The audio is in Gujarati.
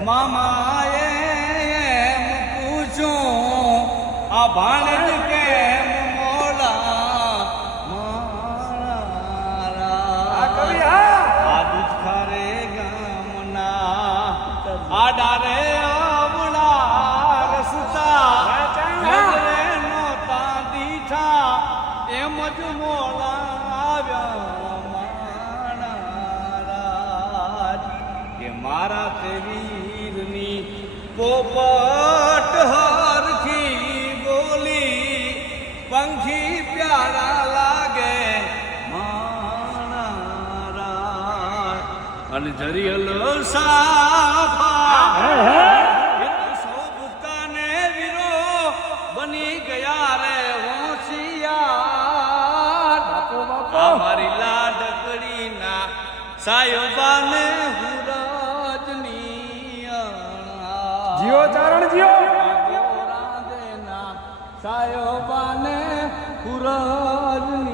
મામાએ એમ પૂછ્યું આ ભાણેજ કેમ મોડા મારા આ દુષ્કારે ગામના આ ડારે આવડા રસતા નજરે નોતા દીઠા એમ જ મોડા આવ્યા મારા કે મારા તે વીરની પોપટ હરખી બોલી પંખી પ્યારા લાગે મારા અને જરિયલ સાફા સોબુકાને વીરો બની ગયા રે હોશિયાર અમારી લાડકડીના સાયોબાને જીઓ ચારણ જીઓ સાયોબાને હુરજ